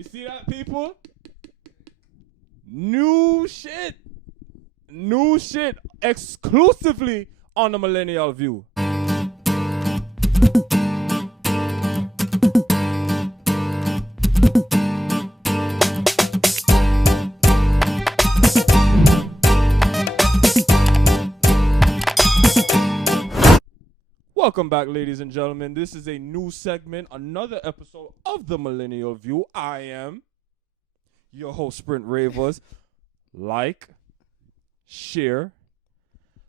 You see that, people? New shit. New shit exclusively on the Millennial View. Welcome back, ladies and gentlemen. This is a new segment, another episode of the Millennial View. I am your host, Sprint Ravers. Like, share,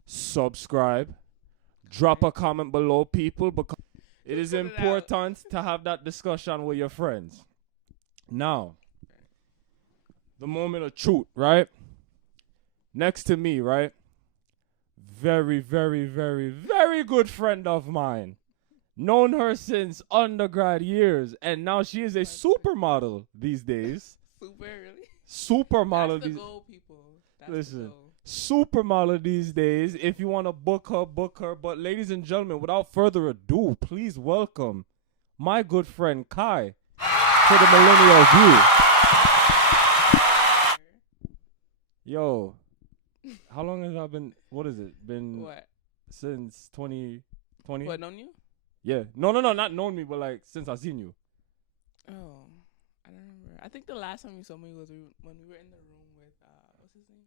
subscribe, drop a comment below, people, because it is important to have that discussion with your friends. Now, the moment of truth, right? Next to me, right? Very, very, very, very good friend of mine. Known her since undergrad years, and now she is a supermodel these days. Super, really? Supermodel. That's the goal, people. That's Listen, the goal. supermodel these days. If you want to book her, book her. But ladies and gentlemen, without further ado, please welcome my good friend Kai to the Millennial View. Yo, how long has I been? What is it? Been What? since 2020? What, known you? Yeah. No, not known me, but like since I seen you. Oh, I don't remember. I think the last time you saw me was when we were in the room with, what's his name?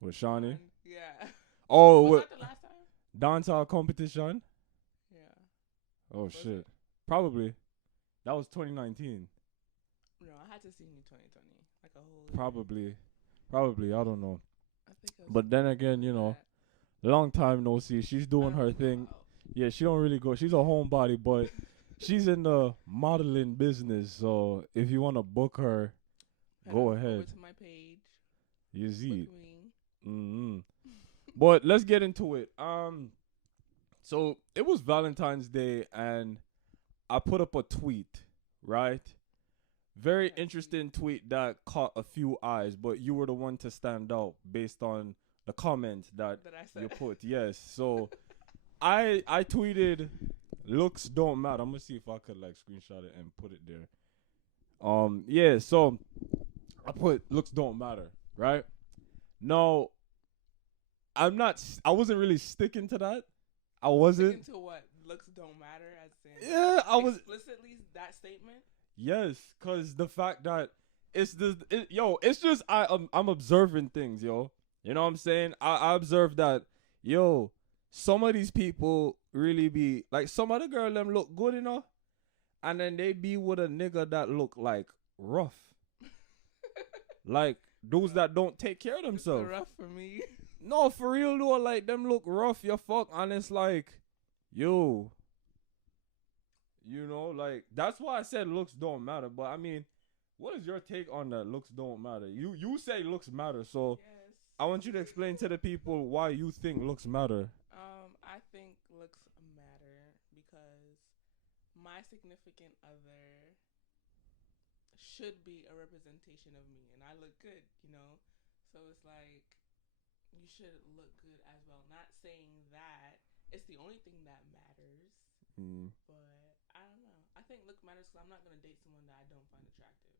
With Shawnee. Yeah. Oh, Was with that the last time? dancehall competition. Yeah. Oh Was shit. it? Probably. That was 2019. No, I had to see you 2020. Like a whole year. Probably. I don't know. I think it was But then again, you know, long time no see. She's doing her thing. Yeah, she don't really go. She's a homebody, but she's in the modeling business. So if you want to book her, go ahead. Over to my page. You see. Book me. Mm-hmm. But let's get into it. So it was Valentine's Day, and I put up a tweet, right? Very interesting tweet that caught a few eyes, but you were the one to stand out based on the comment that I said. you put. Yes. So I tweeted, looks don't matter. I'm gonna see if I could like screenshot it and put it there. Yeah, so I put looks don't matter, right? No, I wasn't really sticking to that. I wasn't. Sticking to what? Looks don't matter as in Yeah, I was explicitly that statement? Yes, cause the fact that it's it's just I'm observing things, yo. You know what I'm saying? I observe that, yo, some of these people really be like, some of the girl them look good enough, and then they be with a nigga that look like rough, like those that don't take care of It's themselves. rough for me. No, for real though, like them look rough, you fuck, and it's like, yo. You know, like, that's why I said looks don't matter. But, I mean, what is your take on that looks don't matter? You say looks matter, so Yes. I want you to explain to the people why you think looks matter. I think looks matter because my significant other should be a representation of me, and I look good, you know? So it's like, you should look good as well. Not saying that it's the only thing that matters, but I don't know. I think look matters because I'm not going to date someone that I don't find attractive.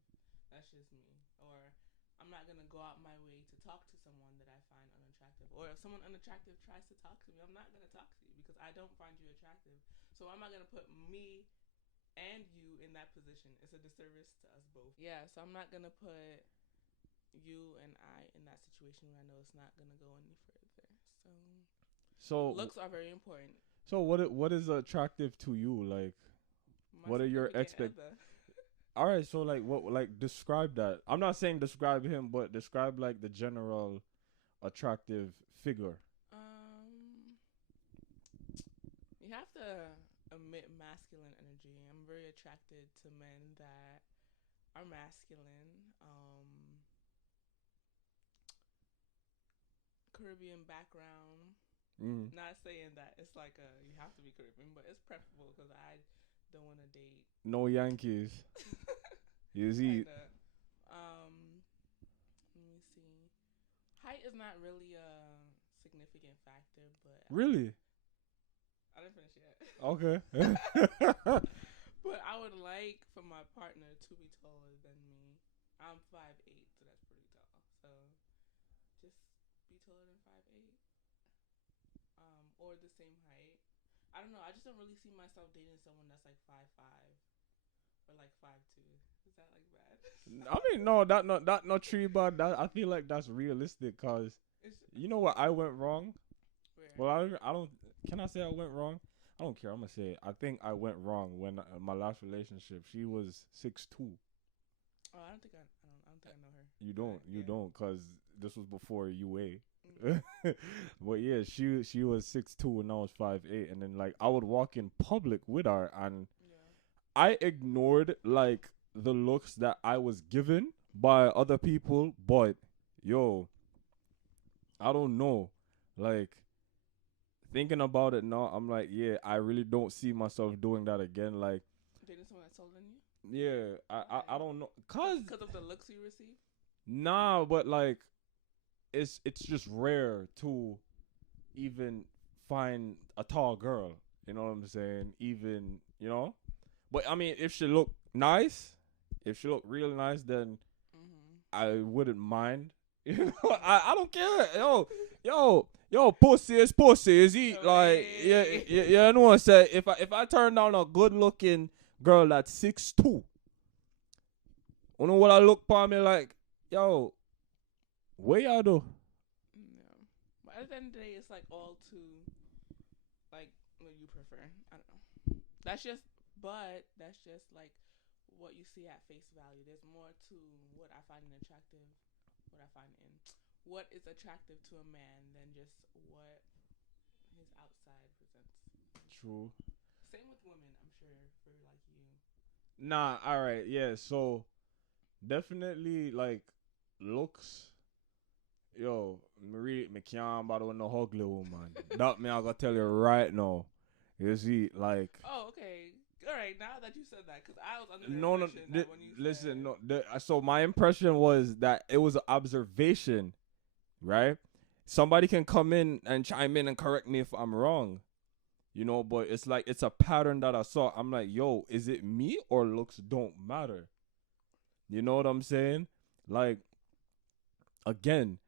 That's just me. Or I'm not going to go out my way to talk to someone that I find unattractive. Or if someone unattractive tries to talk to me, I'm not going to talk to you because I don't find you attractive. So I'm not going to put me and you in that position. It's a disservice to us both. Yeah, so I'm not going to put you and I in that situation where I know it's not going to go any further. So looks are very important. So what is attractive to you? Like, what are your expectations? All right, so like describe that. I'm not saying describe him, but describe like the general attractive figure. You have to emit masculine energy. I'm very attracted to men that are masculine. Caribbean background. Not saying that it's like you have to be Caribbean, but it's preferable because I don't want to date no Yankees. You see. Let me see. Height is not really a significant factor, but Really? I didn't finish yet. Okay. But I would like for my partner to be taller than me. just don't really see myself dating someone that's like 5'5" or like 5'2". Is that like bad? I mean, no, that not true, but that I feel like that's realistic, cause you know what I went wrong. Where? Well, I don't. Can I say I went wrong? I don't care. I'm gonna say it. I think I went wrong when my last relationship. She was 6'2". Oh, I don't think I know her. You don't, Yeah. don't, cause this was before UA. Mm. But yeah, she was 6'2" and I was 5'8", and then like I would walk in public with her, and Yeah. I ignored like the looks that I was given by other people, but yo, I don't know, like thinking about it now, I'm like, yeah, I really don't see myself doing that again. Like, Dating someone that's older than you? yeah, I don't know, cause of the looks you receive? nah, but like it's just rare to even find a tall girl. You know what I'm saying? Even, you know? But I mean, if she look nice, if she look real nice, then I wouldn't mind. You know, I don't care. Yo, pussy is pussy. Is he like yeah, you know what I'm saying? If I turn down a good looking girl that's 6'2", you know what I look for me like, yo, where y'all do? No. But at the end of the day, it's like all to like what you prefer. I don't know. That's just like what you see at face value. There's more to what I find attractive, what I find in what is attractive to a man than just what his outside presents. True. Same with women, I'm sure, for like you. Nah, all right, yeah. So definitely like looks. Yo, Marie McCann about to no ugly woman. That me I gotta tell you right now. You see, like. Oh, okay. All right. Now that you said that, because I was under the No, impression that when you listen, said, no. So my impression was that it was an observation, right? Somebody can come in and chime in and correct me if I'm wrong, you know. But it's like it's a pattern that I saw. I'm like, yo, is it me or looks don't matter? You know what I'm saying? Like, again,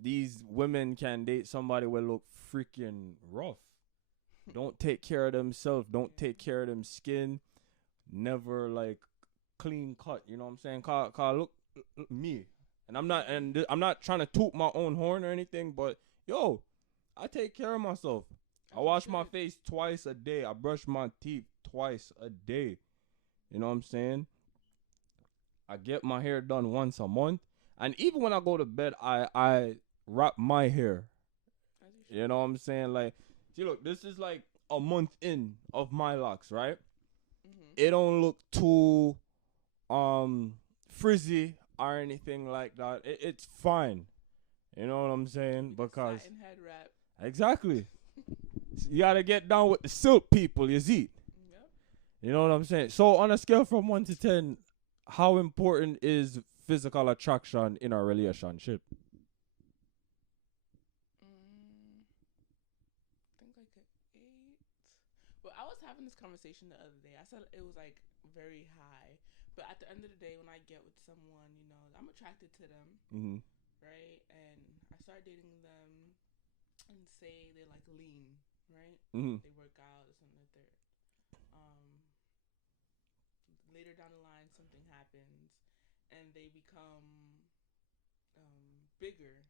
these women can date somebody will look freaking rough. Don't take care of themselves. Don't take care of them skin. Never like clean cut. You know what I'm saying? Cause look me, and I'm not trying to toot my own horn or anything, but yo, I take care of myself. I wash my face twice a day. I brush my teeth twice a day. You know what I'm saying? I get my hair done once a month, and even when I go to bed, I wrap my hair. You know what I'm saying? Like, see, look, this is like a month in of my locks, right? It don't look too frizzy or anything like that. It's fine. You know what I'm saying? Because satin head wrap. Exactly. You gotta get down with the silk people, you see. Yep. You know what I'm saying? So on a scale from 1 to 10, how important is physical attraction in a relationship? I think like an 8. Well, I was having this conversation the other day. I said it was like very high, but at the end of the day, when I get with someone, you know, I'm attracted to them, right? And I start dating them, and say they're like lean, right? They work out, this and the third. Later down the line, something happens, and they become bigger.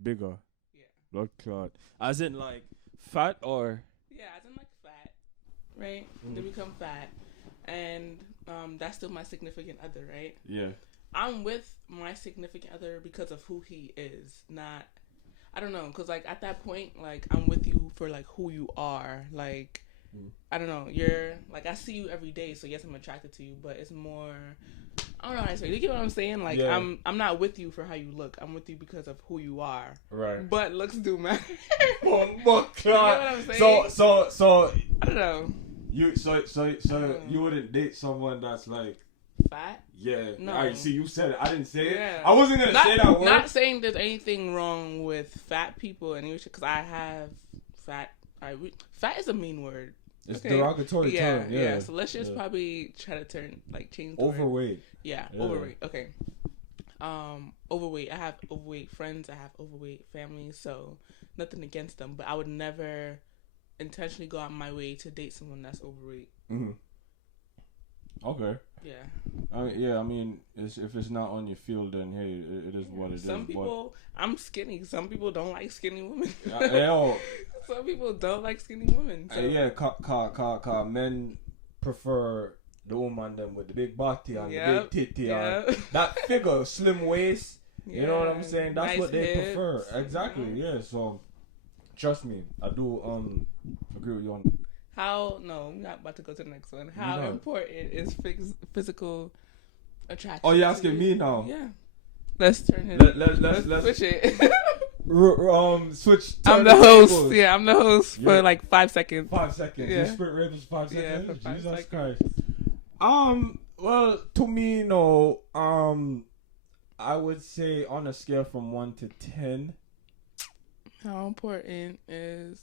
Bigger. Yeah. Blood clot. As in like fat or? Yeah, as in like fat, right? They become fat, and that's still my significant other, right? Yeah. I'm with my significant other because of who he is, not. I don't know, cause like at that point, like I'm with you for like who you are, like. I don't know. You're like I see you every day, so yes, I'm attracted to you. But it's more. I don't know how to say. You get what I'm saying? Like I'm not with you for how you look. I'm with you because of who you are. Right. But looks do matter. You get what I'm saying? So I don't know. You you wouldn't date someone that's like fat? Yeah. No. All right, see, you said it. I didn't say yeah. it. I wasn't gonna say that word. Not saying there's anything wrong with fat people and because I have fat. Fat is a mean word. It's derogatory term. Yeah. So let's just probably try to change the overweight. Word. Yeah, overweight. Okay. Overweight. I have overweight friends. I have overweight families. So nothing against them, but I would never intentionally go out of my way to date someone that's overweight. Mm-hmm. Okay. Yeah. I mean, if it's not on your field, then hey, it is what it is. Some people, I'm skinny. Some people don't like skinny women. Some people don't like skinny women. So. Men prefer the woman them with the big body and the big titty and that figure, slim waist. You know what I'm saying? That's nice what they hips. Prefer. Exactly. Yeah. So, trust me, I do agree with you on. No, I'm not about to go to the next one. How important is physical attraction? Oh, you're asking me now? Yeah. Let's turn it. Let's switch it. Switch. I'm the host. Tables. Yeah, I'm the host for like 5 seconds. 5 seconds. Yeah. You sprint races 5 seconds. Yeah, for 5 Jesus seconds. Christ. Well, to me, no. I would say on a scale from 1 to 10. How important is?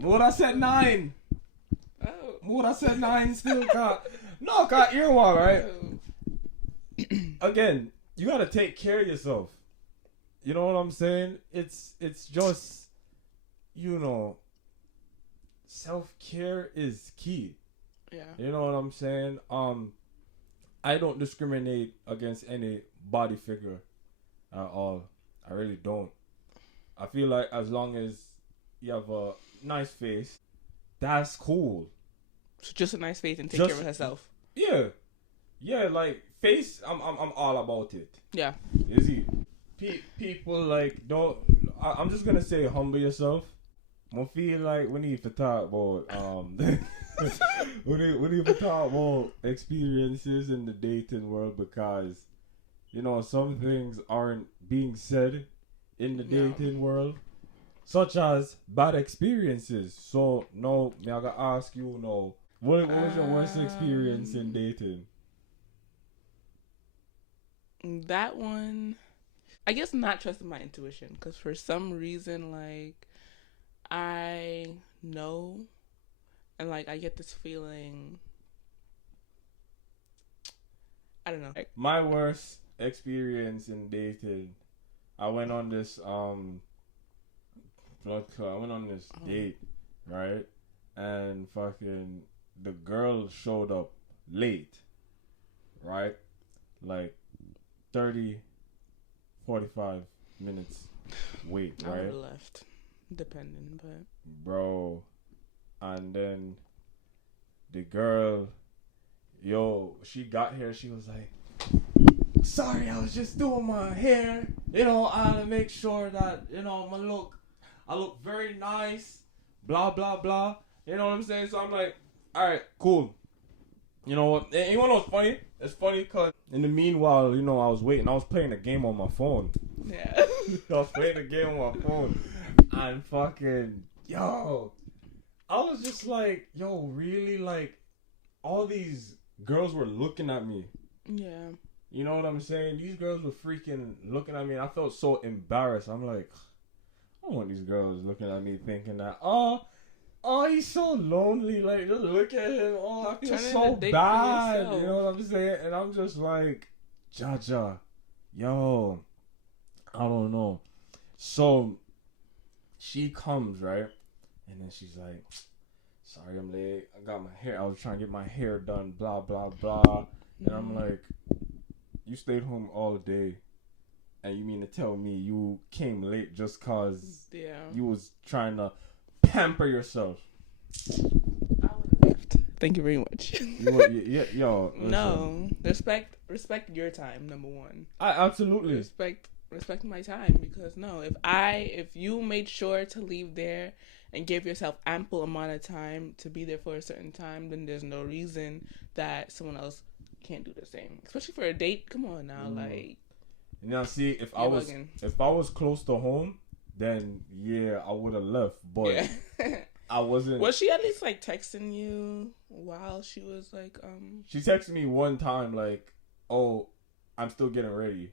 What I said 9. Oh. What I said 9 still got. No, got earwalk, right? Oh. Again, you gotta take care of yourself. You know what I'm saying? It's just, self-care is key. Yeah. You know what I'm saying? I don't discriminate against any body figure at all. I really don't. I feel like as long as you have a nice face, that's cool. So just a nice face and take care of herself. Yeah, like face. I'm all about it. Yeah. You see, people like don't. I'm just gonna say humble yourself. I feel like we need to talk about we need to talk about experiences in the dating world, because some things aren't being said in the dating world, such as bad experiences. So no, I gotta ask you, what was your worst experience in dating? That one, I guess not trusting my intuition, because for some reason, like, I know, and like I get this feeling, I don't know. My worst experience in dating, I went on this date, right? And fucking the girl showed up late, right? Like 30, 45 minutes wait, right? I would have left, depending, but bro. And then the girl, she got here. She was like, "Sorry, I was just doing my hair. I had to make sure that I look very nice. Blah blah blah. You know what I'm saying?" So I'm like, "All right, cool. You know what? And you wanna know what's funny? It's funny because in the meanwhile, I was waiting. I was playing a game on my phone. Yeah. I was playing a game on my phone, and fucking I was just like, really? Like, all these girls were looking at me. Yeah. You know what I'm saying? These girls were freaking looking at me, and I felt so embarrassed. I'm like, I don't want these girls looking at me thinking that, oh, he's so lonely. Like, just look at him. Oh, I feel so bad. You know what I'm saying? And I'm just like, Jaja, I don't know. So, she comes, right? And then she's like, "Sorry, I'm late. I was trying to get my hair done, blah, blah, blah." And I'm like, "You stayed home all day, and you mean to tell me you came late just cause you was trying to pamper yourself?" I would have left. Thank you very much. No, respect your time. Number one. I absolutely respect my time, because if you made sure to leave there and gave yourself ample amount of time to be there for a certain time, then there's no reason that someone else can't do the same, especially for a date. Come on now, like. See, if I was close to home, then I would have left, but I wasn't. Was she at least like texting you while she was like She texted me one time like, "Oh, I'm still getting ready."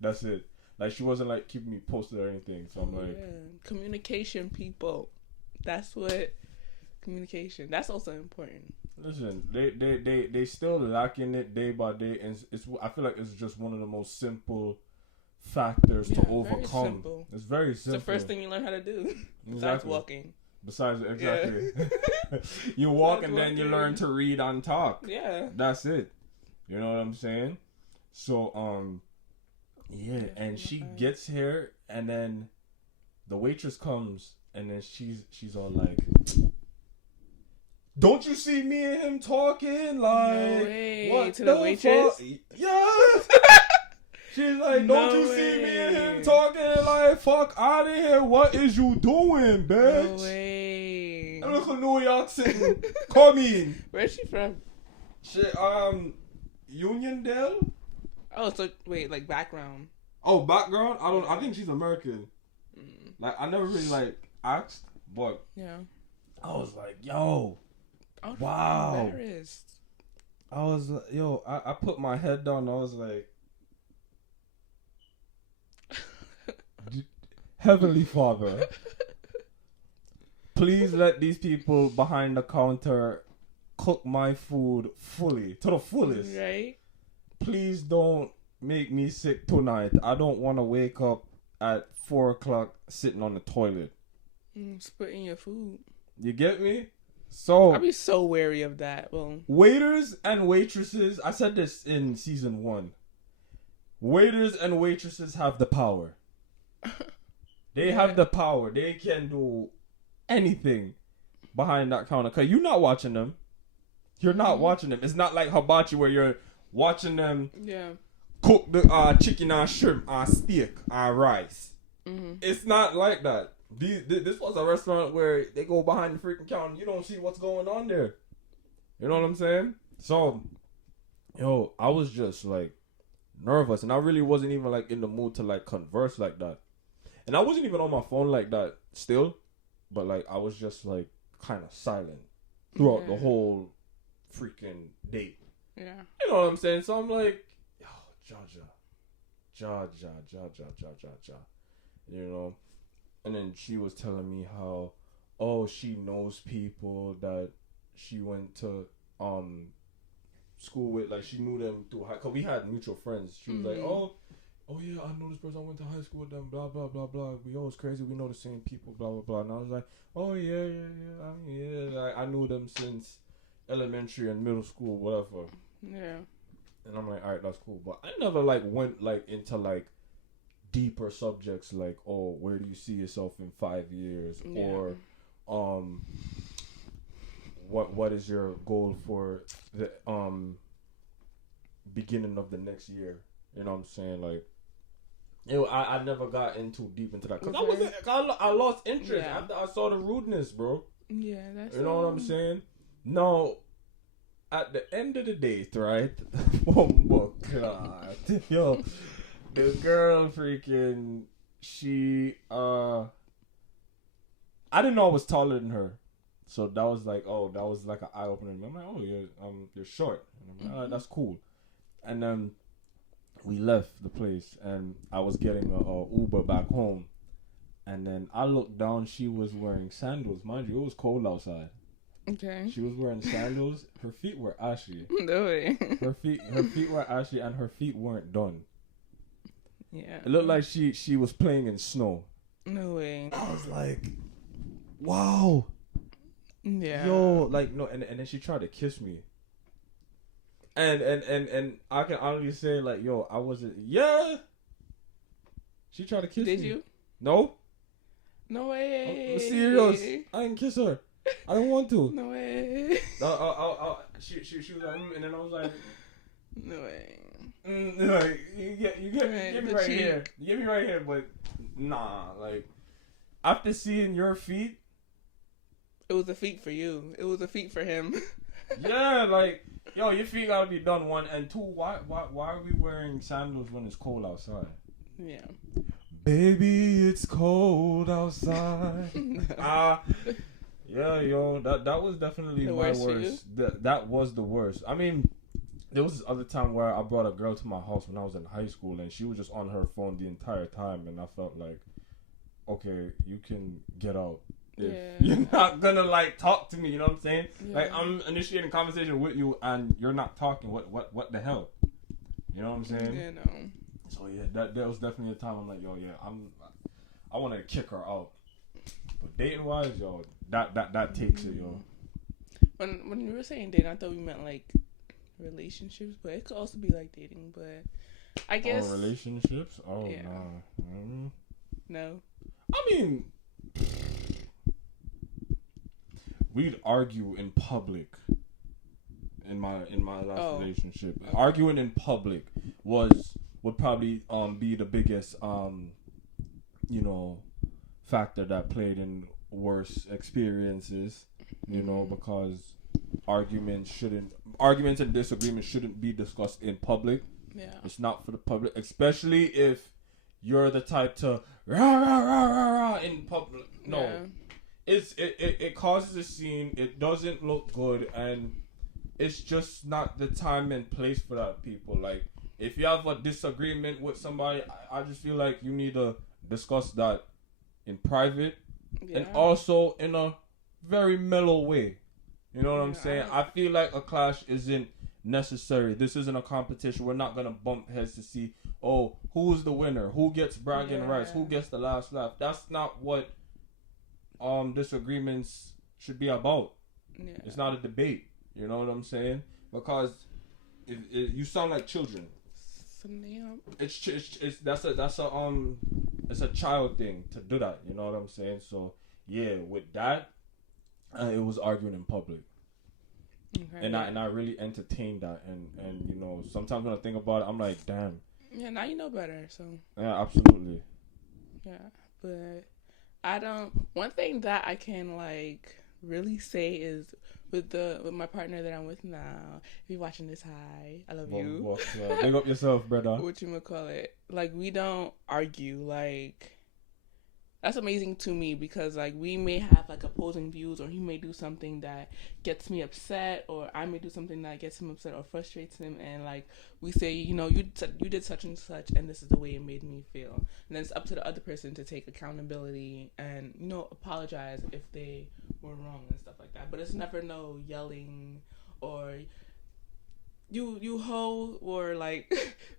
That's it. Like, she wasn't like keeping me posted or anything. So I'm like, communication, people. That's what communication. That's also important. Listen, they still lacking it day by day, and I feel like it's just one of the most simple factors to overcome. It's very simple. It's the first thing you learn how to do besides walking. Besides, exactly. You walk and then you learn to read and talk. Yeah. That's it. You know what I'm saying? So, yeah, and she gets here, and then the waitress comes, and then she's all like, "Don't you see me and him talking? Like, no way. what to the waitress? Yeah." She's like, "Don't you see me and him talking? Like, fuck out of here. What is you doing, bitch?" No way. And look at New York City. Come in. Where's she from? Shit, Uniondale? Oh, so wait, like background. Oh, background? I think she's American. Like, I never really, like, asked, but yeah. I was like, yo, I'm wow. embarrassed. I was like, yo, I put my head down. I was like, Heavenly Father, please let these people behind the counter cook my food fully, to the fullest. Right? Please don't make me sick tonight. I don't want to wake up at 4 o'clock sitting on the toilet. Spitting your food. You get me? So I'd be so wary of that. Well, waiters and waitresses, I said this in season 1. Waiters and waitresses have the power. They have the power. They can do anything behind that counter. Because you're not watching them. You're not watching them. It's not like hibachi where you're watching them cook the chicken or shrimp or steak or rice. It's not like that. This was a restaurant where they go behind the freaking counter. You don't see what's going on there. You know what I'm saying? So, yo, I was just like nervous. And I really wasn't even like in the mood to like converse like that. And I wasn't even on my phone like that still. But like I was just like kind of silent throughout the whole freaking date. Yeah. You know what I'm saying? So I'm like, yo, Ja. You know? And then she was telling me how, she knows people that she went to school with. Like, she knew them through high, because we had mutual friends. She was like, oh yeah, I know this person. I went to high school with them, blah, blah, blah, blah. We always crazy. We know the same people, blah, blah, blah. And I was like, oh, yeah. I knew them since elementary and middle school, whatever. Yeah. And I'm like, all right, that's cool. But I never, like, went, like, into, like, deeper subjects like, oh, where do you see yourself in 5 years? Or, what is your goal for the, beginning of the next year? You know what I'm saying? Like, I never got deep into that. Because I lost interest after I saw the rudeness, bro. Yeah, that's you know what I'm saying? No, at the end of the date, right? Oh my God. Yo, the girl freaking, she, I didn't know I was taller than her. So that was like, that was like an eye-opener. I'm like, you're short. And I'm like, all right, that's cool. And then we left the place, and I was getting a Uber back home. And then I looked down, she was wearing sandals. Mind you, it was cold outside. Okay. She was wearing sandals. Her feet were ashy. No way. Her feet were ashy, and her feet weren't done. Yeah. It looked like she was playing in snow. No way. I was like, wow. Yeah. Yo, like, no, and then she tried to kiss me. And I can honestly say, like, yo, I wasn't, she tried to kiss me. Did you? No. No way. I'm serious. I didn't kiss her. I didn't want to. No way. She was like, and then I was like, no way. Like, you get me right here. You get me right here, but nah, like, after seeing your feet. It was a feat for you. It was a feat for him. Yeah, like, yo, your feet gotta be done, 1 and 2. Why are we wearing sandals when it's cold outside? Yeah. Baby, it's cold outside. Yeah, yo, that was definitely my worst. That was the worst. I mean, there was this other time where I brought a girl to my house when I was in high school, and she was just on her phone the entire time, and I felt like, okay, you can get out. If you're not gonna like talk to me, you know what I'm saying? Yeah. Like, I'm initiating conversation with you and you're not talking. What the hell? You know what I'm saying? Yeah, no. So yeah, that was definitely a time I'm like, yo, yeah, I wanted to kick her out. But dating wise, yo, that takes it, yo. When you were saying dating, I thought we meant like relationships, but it could also be like dating. But I guess relationships. Oh yeah. Nah. No. I mean, we'd argue in public. In my last relationship, arguing in public would probably be the biggest factor that played in worse experiences. You know, because arguments and disagreements shouldn't be discussed in public. Yeah, it's not for the public, especially if you're the type to rah rah rah rah rah in public. No, yeah. It causes a scene. It doesn't look good, and it's just not the time and place for that, people. Like, if you have a disagreement with somebody, I just feel like you need to discuss that in private, and also in a very mellow way. You know what I'm saying? I feel like a clash isn't necessary. This isn't a competition. We're not gonna bump heads to see, who's the winner, who gets bragging rights, who gets the last laugh. That's not what disagreements should be about. Yeah. It's not a debate. You know what I'm saying? Because you sound like children. It's a child thing to do that. You know what I'm saying? So yeah, with that, it was arguing in public. Okay, and I really entertained that, and you know, sometimes when I think about it, I'm like, damn. Yeah, now you know better. So yeah, absolutely. Yeah, but I don't. One thing that I can like really say is with my partner that I'm with now. If you're watching this, hi, I love you. Big up yourself, brother. Whatchamacallit? Like, we don't argue. Like, that's amazing to me because like we may have like opposing views, or he may do something that gets me upset, or I may do something that gets him upset or frustrates him, and like we say, you know, you did such and such, and this is the way it made me feel, and then it's up to the other person to take accountability and, you know, apologize if they were wrong and stuff like that. But it's never no yelling or you hoe, or like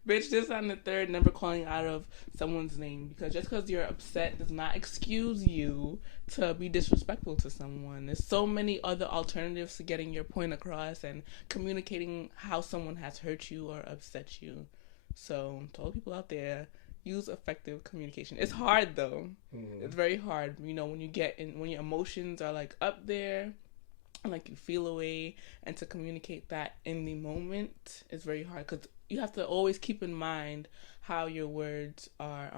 bitch this on the third, never calling out of someone's name, because just because you're upset does not excuse you to be disrespectful to someone. There's so many other alternatives to getting your point across and communicating how someone has hurt you or upset you. So to all the people out there, use effective communication. It's hard though. It's very hard, you know, when your emotions are like up there and like you feel away, and to communicate that in the moment is very hard, because you have to always keep in mind how your words are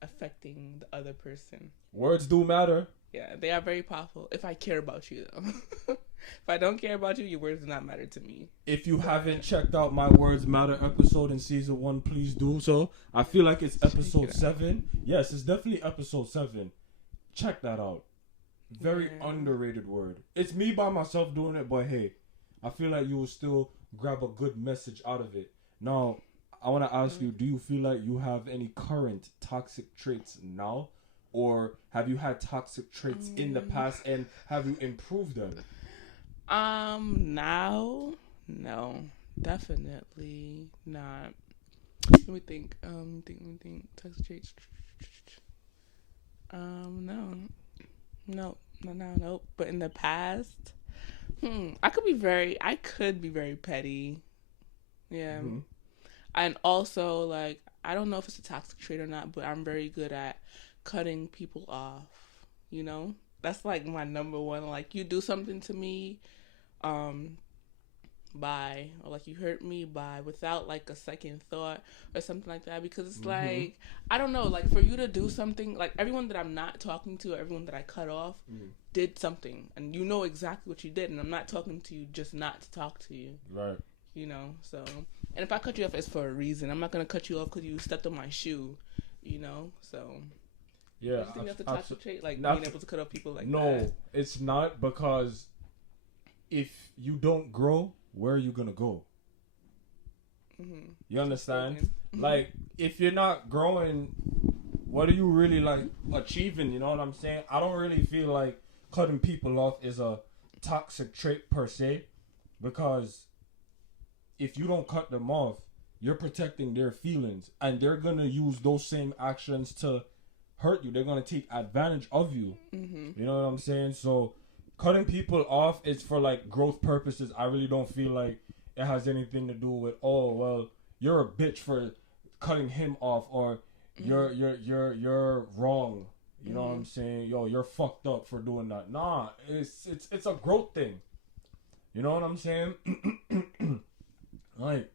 affecting the other person. Words do matter. Yeah, they are very powerful. If I care about you though. If I don't care about you, your words do not matter to me. If you haven't checked out my Words Matter episode in season 1, please do so. I feel like it's episode 7. Yes, it's definitely episode 7. Check that out. Very underrated word. It's me by myself doing it, but hey, I feel like you will still grab a good message out of it. Now, I want to ask you, do you feel like you have any current toxic traits now? Or have you had toxic traits in the past, and have you improved them? Now, no, definitely not. Let me think. Toxic traits. Nope. But in the past, I could be very petty. Yeah. Mm-hmm. And also, like, I don't know if it's a toxic trait or not, but I'm very good at cutting people off. You know, that's like my number one. Like, you do something to me, by, or like you hurt me by, without like a second thought or something like that, because it's like, I don't know, like for you to do something, like everyone that I'm not talking to, everyone that I cut off did something, and you know exactly what you did, and I'm not talking to you just not to talk to you, right? You know, so, and if I cut you off, it's for a reason. I'm not gonna cut you off because you stepped on my shoe, you know. So yeah, you think that's a toxic trait, like being able to cut off people like that? No, it's not, because if you don't grow, where are you gonna go? You understand? Like, if you're not growing, what are you really like achieving? You know what I'm saying? I don't really feel like cutting people off is a toxic trait per se, because if you don't cut them off, you're protecting their feelings, and they're gonna use those same actions to hurt you. They're gonna take advantage of you. Mm-hmm. You know what I'm saying? So cutting people off is for like growth purposes. I really don't feel like it has anything to do with, oh well, you're a bitch for cutting him off, or you're wrong. You know what I'm saying? Yo, you're fucked up for doing that. Nah, it's a growth thing. You know what I'm saying? Like,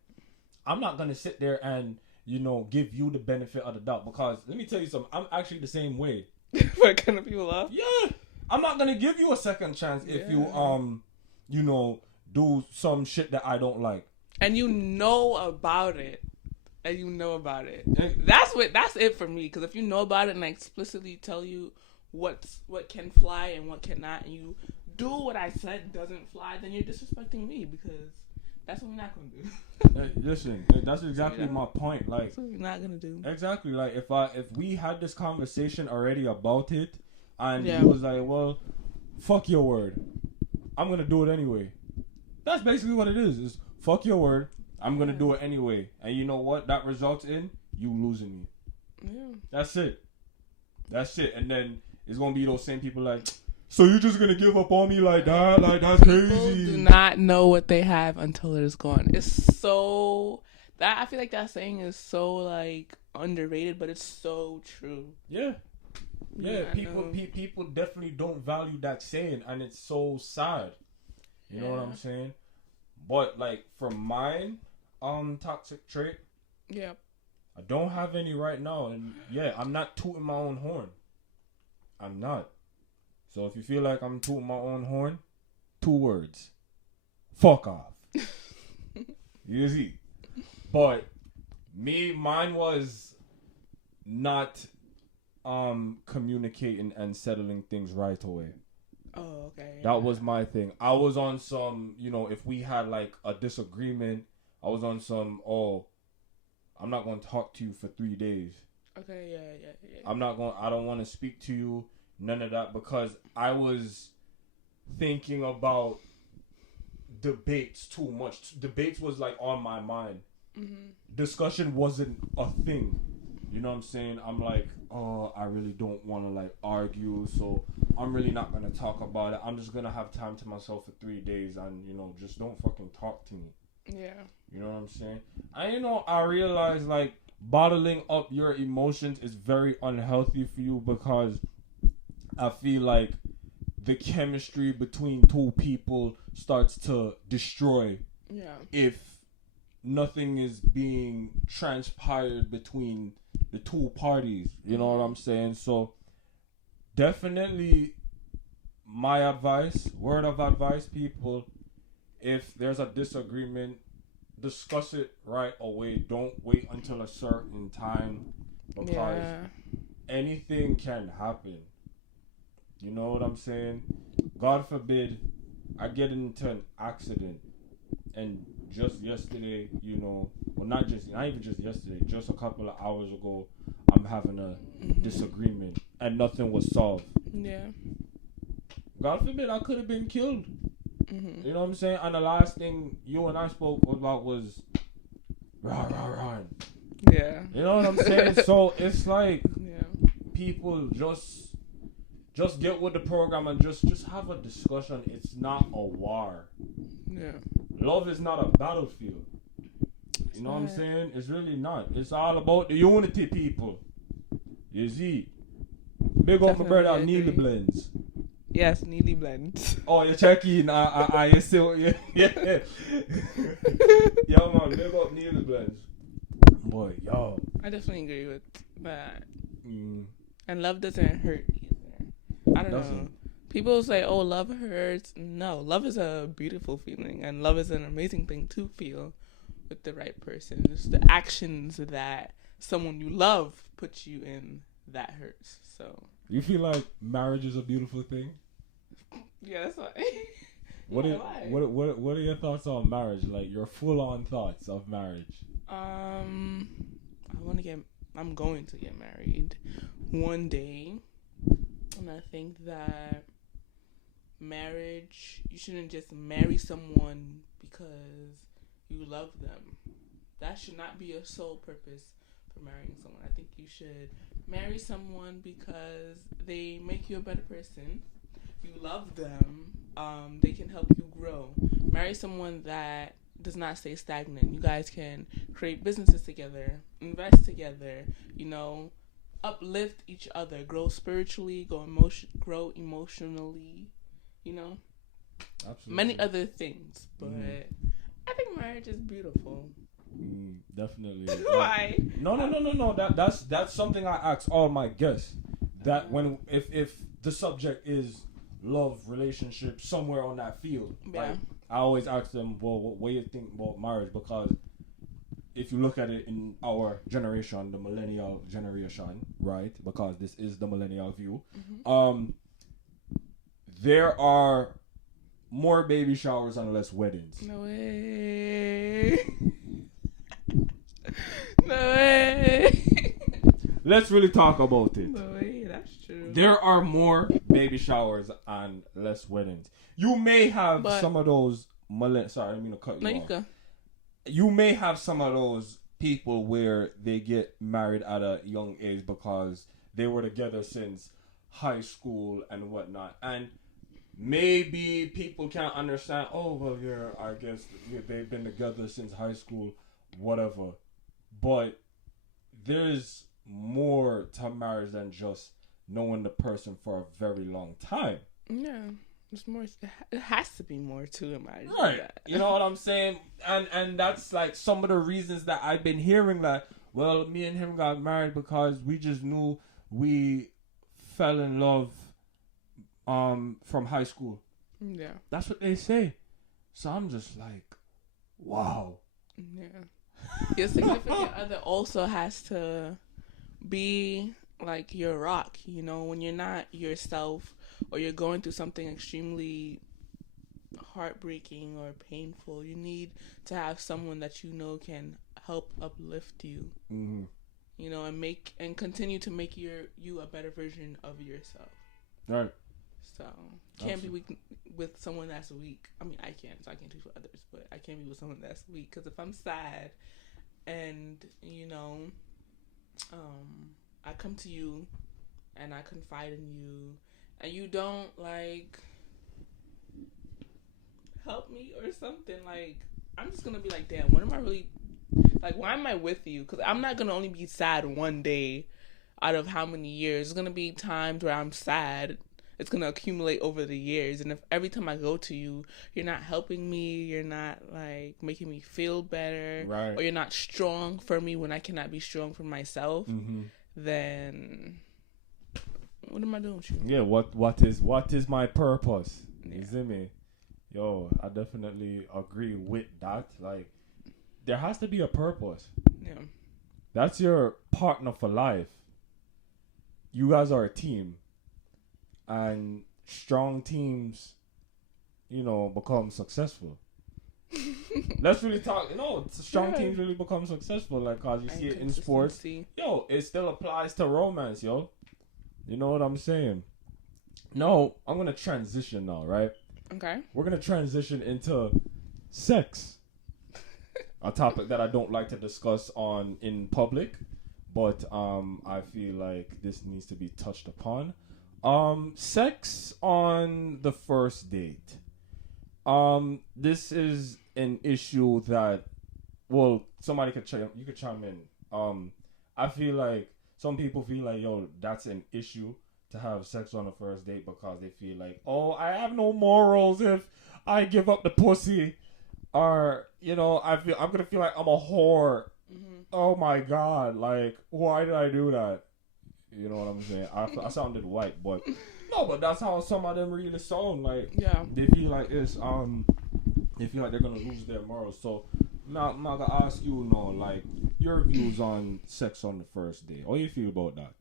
I'm not gonna sit there and, you know, give you the benefit of the doubt, because let me tell you something. I'm actually the same way. For cutting people off? Yeah, I'm not gonna give you a second chance if you you know, do some shit that I don't like. And you know about it. That's it for me. Because if you know about it and I explicitly tell you what can fly and what cannot, and you do what I said doesn't fly, then you're disrespecting me, because that's what we're not gonna do. Hey, listen, that's exactly my point. Like, that's what we're not gonna do. Exactly. Like, if we had this conversation already about it, and he was like, well, fuck your word, I'm gonna do it anyway. That's basically what it is. Is fuck your word, I'm gonna do it anyway. And you know what? That results in you losing me. Yeah. That's it. And then it's gonna be those same people like, so you're just gonna give up on me like that? Like, that's crazy. People do not know what they have until it is gone. It's so that I feel like that saying is so like underrated, but it's so true. Yeah. People definitely don't value that saying, and it's so sad. You know what I'm saying? But like, for mine, toxic trait, I don't have any right now, and I'm not tooting my own horn. I'm not. So if you feel like I'm tooting my own horn, 2 words: fuck off. You see? But mine was not communicating and settling things right away. Oh, okay. That was my thing. I was on some, you know, if we had like a disagreement, I was on some, I'm not going to talk to you for 3 days. Okay, yeah. I don't want to speak to you, none of that, because I was thinking about debates too much. Debates was like on my mind. Mm-hmm. Discussion wasn't a thing. You know what I'm saying? I'm like, I really don't want to like argue, so I'm really not going to talk about it. I'm just going to have time to myself for 3 days, and, you know, just don't fucking talk to me. Yeah. You know what I'm saying? And, you know, I realize like bottling up your emotions is very unhealthy for you, because I feel like the chemistry between 2 people starts to destroy if nothing is being transpired between the 2 parties. You know what I'm saying? So definitely my advice, word of advice, people, if there's a disagreement, discuss it right away. Don't wait until a certain time, because anything can happen. You know what I'm saying? God forbid I get into an accident, and just yesterday, you know, well, not even just yesterday, just a couple of hours ago, I'm having a disagreement and nothing was solved. Yeah. God forbid I could have been killed. Mm-hmm. You know what I'm saying? And the last thing you and I spoke about was rah. Yeah. You know what I'm saying? So it's like people just get with the program and just have a discussion. It's not a war. Yeah. Love is not a battlefield. You know what I'm saying? It's really not. It's all about the unity, people. You see? Big up my brother Neely Blends. Yes, Neely Blends. Oh, you're checking. You still, yeah. Yeah, man. Big up Neely Blends. Boy, yo. I definitely agree with that. And love doesn't hurt either. I don't know. People say, oh, love hurts. No, love is a beautiful feeling, and love is an amazing thing to feel with the right person. It's the actions that someone you love puts you in that hurts. So you feel like marriage is a beautiful thing? Yeah, that's why. What are your thoughts on marriage? Like, your full-on thoughts of marriage? I'm going to get married one day, and I think that marriage, you shouldn't just marry someone because you love them. That should not be a sole purpose for marrying someone. I think you should Marry someone because they make you a better person. You love them. They can help you grow. Marry someone that does not stay stagnant. You guys can create businesses together, invest together, you know, uplift each other, grow spiritually, grow emotionally, you know, Absolutely. many other things. But I think marriage is beautiful. Definitely. Why? No. That's something I ask all my guests. That when if the subject is love, relationship, somewhere on that field, Yeah. like I always ask them, well, what do you think about marriage? Because if you look at it in our generation, the millennial generation, right? Because this is the millennial view. There are more baby showers and less weddings. No way. No way. Let's really talk about it. No way, that's true. There are more baby showers and less weddings. You may have some of those sorry, I didn't mean to cut you off. Go. You may have some of those people where they get married at a young age because they were together since high school and whatnot. And maybe people can't understand, oh, well, I guess they've been together since high school, whatever. But there's more to marriage than just knowing the person for a very long time. Yeah. There's more. It has to be more to a marriage. Right. You know what I'm saying? And that's like some of the reasons that I've been hearing that, well, me and him got married because we just knew we fell in love from high school. Yeah. That's what they say. So I'm just like, wow. Yeah. Your significant other also has to be like your rock, you know, when you're not yourself or you're going through something extremely heartbreaking or painful, you need to have someone that you know can help uplift you, you know, and continue to make you a better version of yourself. Right. So can't be weak with someone that's weak. I mean, I can't speak for others, but I can't be with someone that's weak because if I'm sad and you know, I come to you and I confide in you and you don't like help me or something, like I'm just gonna be like, damn, what am I really like? Why am I with you? Because I'm not gonna only be sad one day out of how many years. There's gonna be times where I'm sad. It's gonna accumulate over the years, and if every time I go to you, you're not helping me, you're not like making me feel better, right, or you're not strong for me when I cannot be strong for myself, then what am I doing with you? Yeah, what is my purpose? You see me? Yo, I definitely agree with that. Like, there has to be a purpose. Yeah. That's your partner for life. You guys are a team. And strong teams, you know, become successful. Let's really talk. Strong teams really become successful. Like, cause you see it in sports. Yo, it still applies to romance, yo. You know what I'm saying? No, I'm gonna transition now, right? Okay. We're gonna transition into sex. A topic that I don't like to discuss in public, but I feel like this needs to be touched upon. Sex on the first date. This is an issue that, well, somebody you could chime in. I feel like some people feel like, yo, that's an issue to have sex on the first date because they feel like, oh, I have no morals if I give up the pussy, or you know, I'm gonna feel like I'm a whore. Oh my God, like, why did I do that? You know what I'm saying? I sounded white, but no, but that's how some of them really sound. Like, yeah, they feel like this. They feel like they're gonna lose their morals. So, now I'm gonna ask you, like, your views on sex on the first date. How do you feel about that?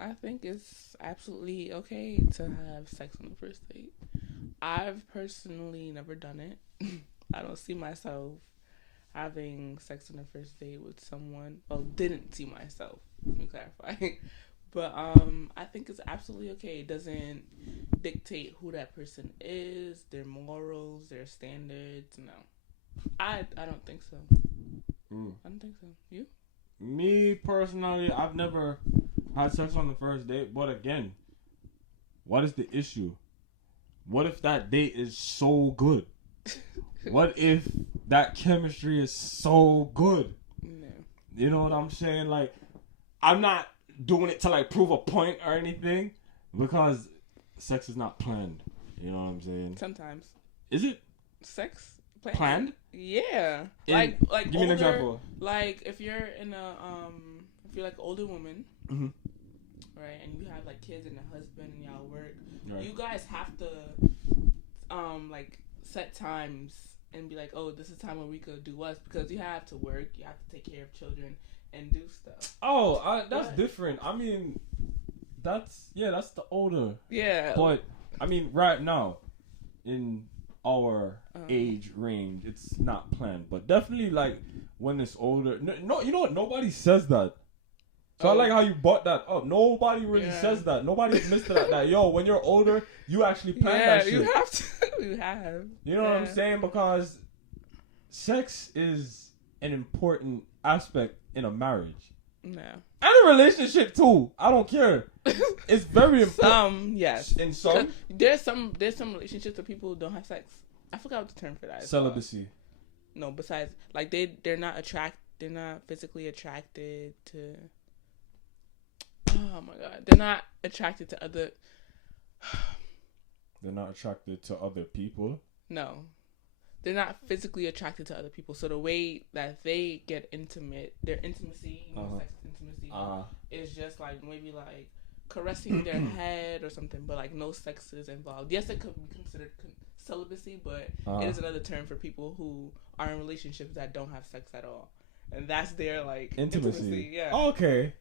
I think it's absolutely okay to have sex on the first date. I've personally never done it. I don't see myself having sex on the first date with someone. Well, didn't see myself. Let me clarify. But I think it's absolutely okay. It doesn't dictate who that person is, their morals, their standards. No, I don't think so. I don't think so. You? Me personally, I've never had sex on the first date, but again, what is the issue? What if that date is so good? What if that chemistry is so good? No. You know what I'm saying? Like, I'm not doing it to like prove a point or anything, because sex is not planned. You know what I'm saying? Sometimes. Is it sex planned? Yeah. Like give me an example. Like if you're in a if you're like an older woman, mm-hmm. right, and you have like kids and a husband and y'all work, right. You guys have to like set times and be like, oh, this is time where we could do what, because you have to work, you have to take care of children and do stuff. Oh, that's different. I mean, that's the older. Yeah. But I mean, right now, in our age range, it's not planned. But definitely, like when it's older, no, you know what? Nobody says that. So I like how you brought that up. Nobody really says that. Nobody admits to that. Yo, when you're older, you actually plan that shit. You have to. You have. You know what I'm saying? Because sex is an important aspect in a marriage. No. And a relationship too. I don't care. It's very important. Yes. In some, there's some relationships where people don't have sex. I forgot what the term for that is. Celibacy. No, besides, like they're not physically attracted to. Oh my god, they're not attracted to other. They're not attracted to other people. No, they're not physically attracted to other people. So the way that they get intimate, their intimacy, sex intimacy, is just like maybe like caressing their head or something, but like no sex is involved. Yes, it could be considered celibacy, but it is another term for people who are in relationships that don't have sex at all, and that's their like intimacy. Yeah. Oh, okay.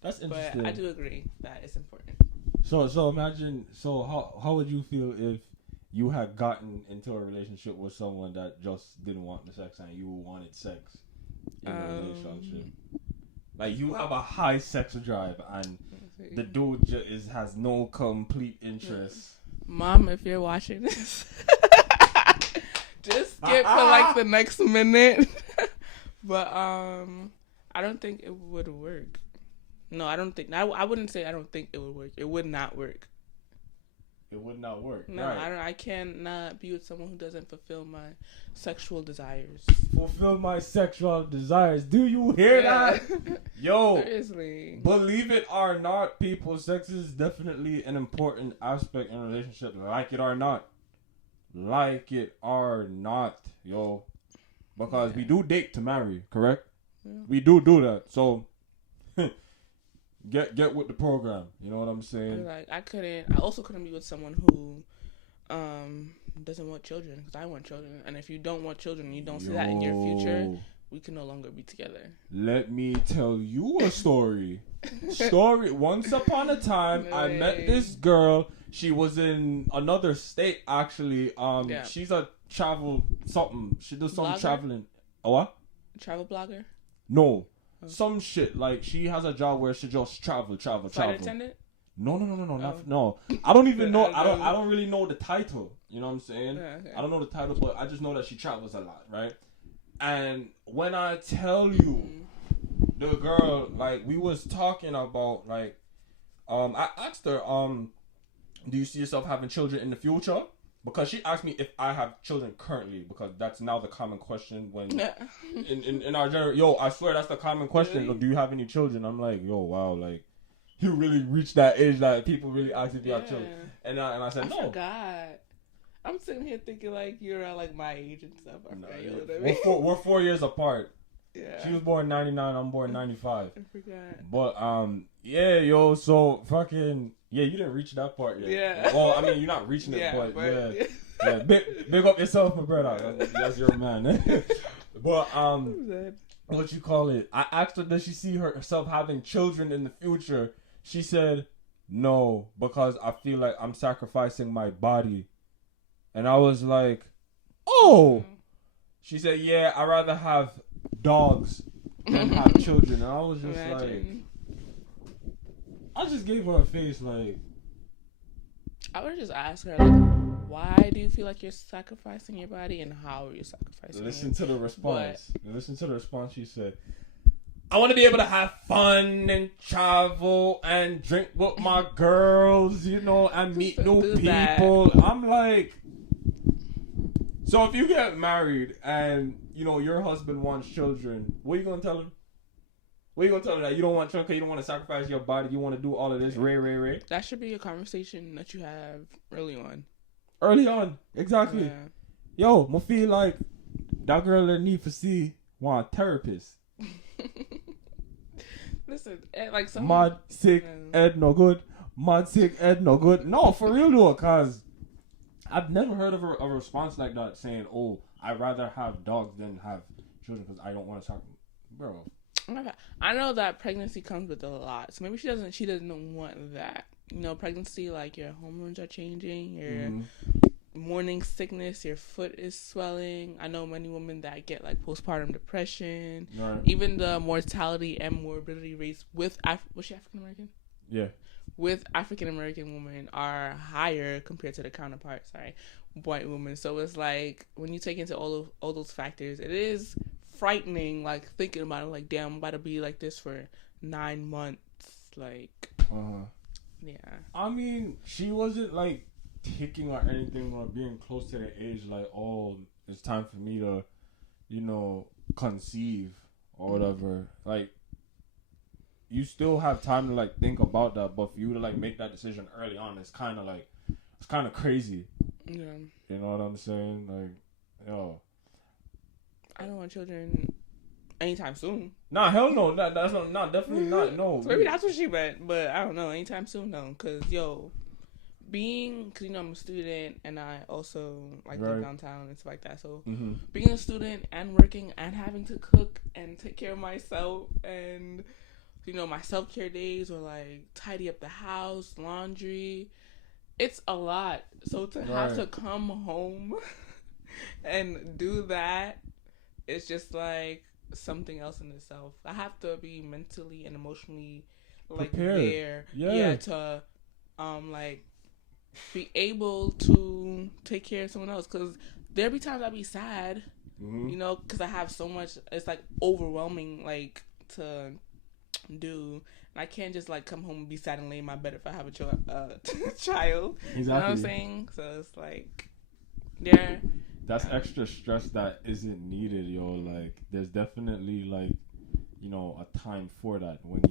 That's interesting. But I do agree that it's important. So imagine. So how would you feel if you had gotten into a relationship with someone that just didn't want the sex and you wanted sex in a relationship? Like you have a high sex drive and the dude has no complete interest. Mom, if you're watching this, just skip for like the next minute. But I don't think it would work. No, I don't think. I wouldn't say I don't think it would work. It would not work. It would not work. No, right. I cannot be with someone who doesn't fulfill my sexual desires. Fulfill my sexual desires. Do you hear that? Yo. Seriously. Believe it or not, people, sex is definitely an important aspect in a relationship. Like it or not. Like it or not, yo. Because we do date to marry, correct? Yeah. We do that. So Get with the program. You know what I'm saying? Like I also couldn't be with someone who doesn't want children, because I want children. And if you don't want children, you don't see that in your future, we can no longer be together. Let me tell you a story. Once upon a time, I met this girl. She was in another state, actually. She's a travel something. She does some traveling. A what? Travel blogger? No. Some shit, like she has a job where she just travel. Flight attendant? No. I don't even know. I don't really know the title. You know what I'm saying? Yeah, okay. I don't know the title, but I just know that she travels a lot, right? And when I tell you, the girl, like we was talking about, like, I asked her, do you see yourself having children in the future? Because she asked me if I have children currently, because that's now the common question when in our generation. Yo, I swear that's the common question. Really? Do you have any children? I'm like, yo, wow, like you really reached that age that people really ask if you have children. And I said no. God, I'm sitting here thinking like you're like my age and stuff. We're 4 years apart. Yeah. She was born 99. I'm born 95. I forgot. But yeah, yo, so fucking. Yeah, you didn't reach that part yet. Yeah. Well, I mean, you're not reaching it, but yeah. Big up yourself, my brother. That's your man. But what you call it? I asked her, does she see herself having children in the future? She said, no, because I feel like I'm sacrificing my body. And I was like, oh. She said, yeah, I'd rather have dogs than have children. And I was just like. I just gave her a face like. I would just ask her, like, why do you feel like you're sacrificing your body and how are you sacrificing Listen to the response. Listen to the response she said. I want to be able to have fun and travel and drink with my girls, you know, and meet new people. I'm like, so if you get married and, you know, your husband wants children, what are you going to tell him? What are you going to tell him? That you don't want children because you don't want to sacrifice your body, you want to do all of this, Ray. That should be a conversation that you have early on. Early on, exactly. Yeah. Yo, I feel like that girl that need to see want a therapist. Listen, like some mad sick Ed no good. Mad sick Ed no good. No, for real though, cause I've never heard of a response like that saying, "Oh, I'd rather have dogs than have children because I don't want to talk." Bro, I know that pregnancy comes with a lot, so maybe she doesn't want that. You know, pregnancy, like your hormones are changing, your morning sickness, your foot is swelling. I know many women that get like postpartum depression. Right. Even the mortality and morbidity rates with was she African American? Yeah. With African American women are higher compared to the counterparts, white women. So it's like when you take into all those factors, it is frightening. Like thinking about it, like damn, I'm about to be like this for 9 months. Like, yeah. I mean, she wasn't like ticking or anything or being close to the age like, oh, it's time for me to, you know, conceive or whatever. Like, you still have time to like think about that, but for you to like make that decision early on, it's kind of crazy. Yeah. You know what I'm saying? Like, yo, I don't want children anytime soon. Nah, hell no. That's not definitely not. No. So maybe that's what she meant, but I don't know. Anytime soon, no. Cause because you know I'm a student and I also like live downtown and stuff like that. So being a student and working and having to cook and take care of myself and you know my self-care days or like tidy up the house, laundry, it's a lot. So to have to come home and do that, it's just like something else in itself. I have to be mentally and emotionally like prepared. There, to like be able to take care of someone else. Because there be times I be sad, you know, because I have so much. It's like overwhelming, like to do. And I can't just like come home and be sad and lay in my bed if I have a child. Exactly. You know what I'm saying? So it's like, that's extra stress that isn't needed, yo. Like, there's definitely like, you know, a time for that when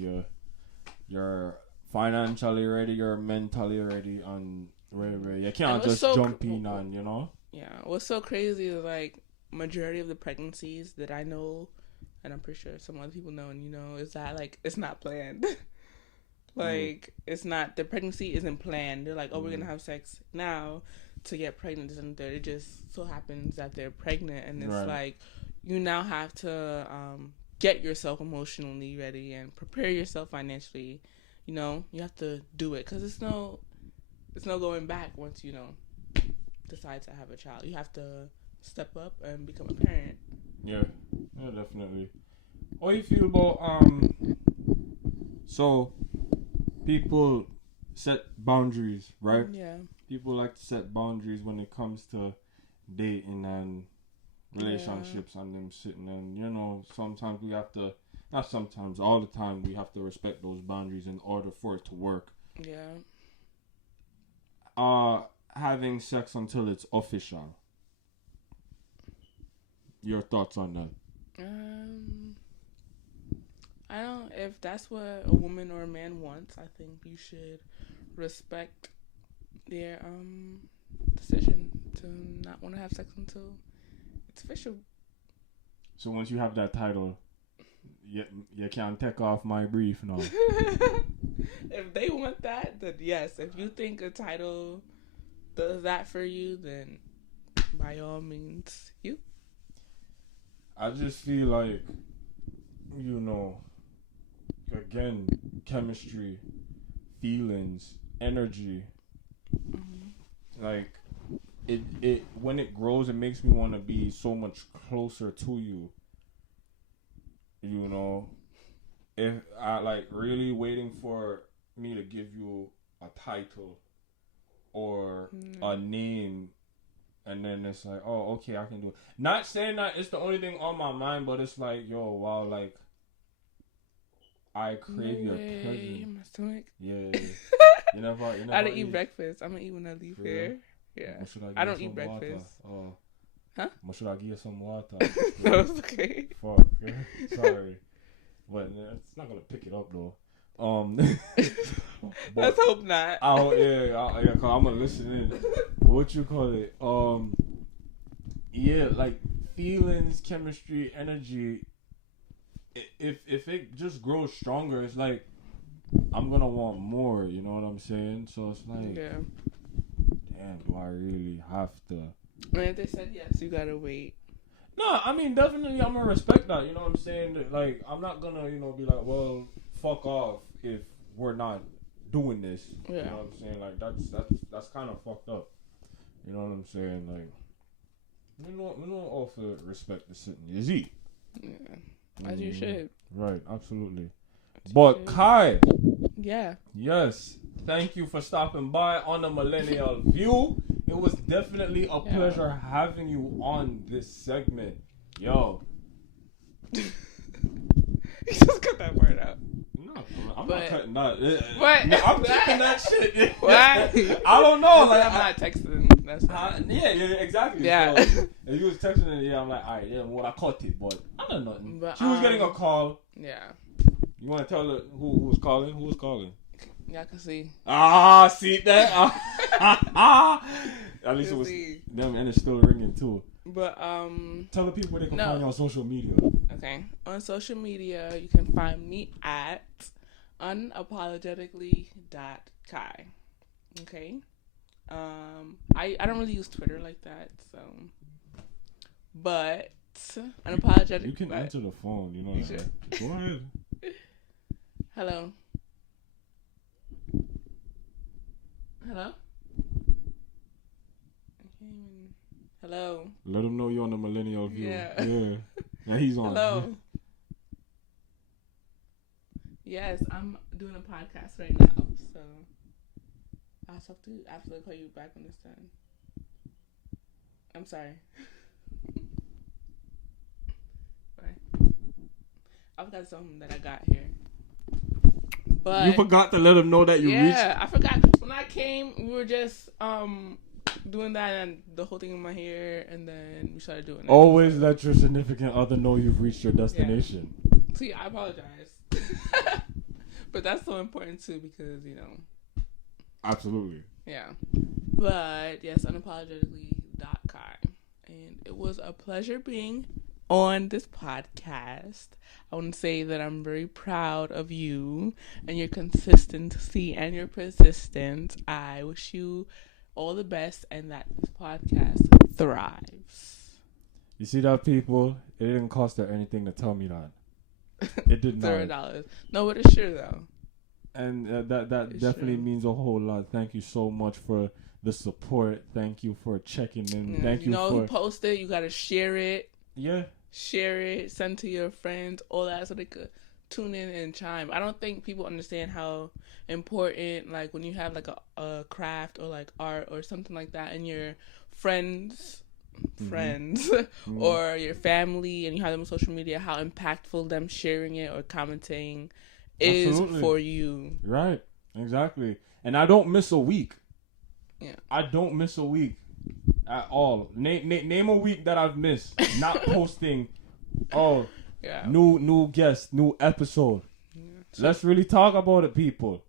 you're financially ready, you're mentally ready, and ready. You can't just jump in on, you know. Yeah, what's so crazy is like majority of the pregnancies that I know, and I'm pretty sure some other people know, and you know, is that like it's not planned. Like it's not, the pregnancy isn't planned. They're like, oh, we're gonna have sex now to get pregnant, and there it just so happens that they're pregnant, and it's like you now have to get yourself emotionally ready and prepare yourself financially. You know, you have to do it because it's no going back once you know decide to have a child. You have to step up and become a parent. Yeah, definitely. How you feel about so people set boundaries, right? Yeah. People like to set boundaries when it comes to dating and relationships and them sitting, and you know, sometimes we have to, not sometimes, all the time we have to respect those boundaries in order for it to work. Yeah. Having sex until it's official. Your thoughts on that? I don't, if that's what a woman or a man wants, I think you should respect their decision to not want to have sex until it's official. So once you have that title, you can't take off my brief now. If they want that, then yes. If you think a title does that for you, then by all means, you. I just feel like, you know, again, chemistry, feelings, energy. Like, it when it grows, it makes me want to be so much closer to you. You know, if I like really waiting for me to give you a title or a name, and then it's like, oh, okay, I can do it. Not saying that it's the only thing on my mind, but it's like, yo, wow, like, I crave your way. presence. My stomach. Yeah. You never I didn't eat breakfast. I'm gonna eat when I leave here. Yeah. I don't eat breakfast. Oh. Huh? Should I give you some water? No, it's okay. Fuck. Sorry. But it's not gonna pick it up though. Let's hope not. Yeah, cause I'm gonna listen in. What you call it? Yeah, like feelings, chemistry, energy. If it just grows stronger, it's like I'm gonna want more. You know what I'm saying? So it's like, yeah. Damn, do I really have to? And if they said yes, you gotta wait. No, I mean definitely I'm gonna respect that. You know what I'm saying? Like I'm not gonna be like, well, fuck off if we're not doing this. Yeah. You know what I'm saying? Like that's kind of fucked up. You know what I'm saying? Like we don't offer respect to sitting Yazid. Yeah, as you should. Right, absolutely. But Kai. Yeah. Yes. Thank you for stopping by on the Millennial View. It was definitely a pleasure having you on this segment. Yo. You just cut that part out. No, I'm not cutting that. What? No, I'm keeping that shit. What? I don't know. Like I'm not texting. That's fine. Yeah, exactly. Yeah. So, if you was texting it, I'm like, alright, yeah, well, I caught it, but I don't know nothing. But, she was getting a call. Yeah. You want to tell her who was calling? Who was calling? Y'all can see. See that? At least it was them, and it's still ringing too. But tell the people where they can find you on social media. Okay, on social media you can find me at unapologetically.kai. Okay, I don't really use Twitter like that, so but unapologetic. You can answer the phone. You know that. Go ahead. Hello. Hello? Hello. Let him know you're on the Millennial View. Yeah. Yeah, he's on. Hello. Yes, I'm doing a podcast right now, so I have to call you back when it's done. I'm sorry. Bye. I forgot something that I got here. But you forgot to let him know that you reached. Yeah, I forgot. When I came, we were just doing that and the whole thing in my hair, and then we started doing it. Always let your significant other know you've reached your destination. Yeah. See, I apologize. But that's so important too because, Absolutely. Yeah. But yes, unapologetically.kai. And it was a pleasure being on this podcast. I want to say that I'm very proud of you and your consistency and your persistence. I wish you all the best and that this podcast thrives. You see that, people? It didn't cost her anything to tell me that. It did not. $0. No, but it's true though. And that definitely means a whole lot. Thank you so much for the support. Thank you for checking in. Yeah, Thank you for... you post it. You got to share it. Yeah. Share it, send to your friends, all that, so they could tune in and chime. I don't think people understand how important, like, when you have, like, a craft or, like, art or something like that, and your friends, or your family, and you have them on social media, how impactful them sharing it or commenting is for you. Right, exactly. And I don't miss a week. Yeah. I don't miss a week. At all. Name a week that I've missed not posting. New guest, new episode. Yeah. Let's really talk about it, people.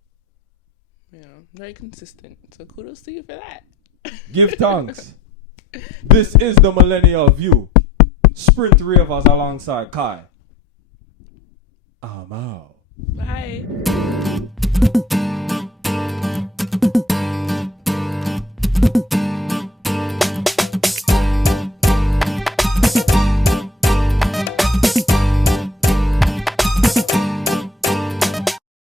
Yeah, very consistent. So kudos to you for that. Give thanks. This is the Millennial View. Sprint 3 of us alongside Kai. I'm out. Bye.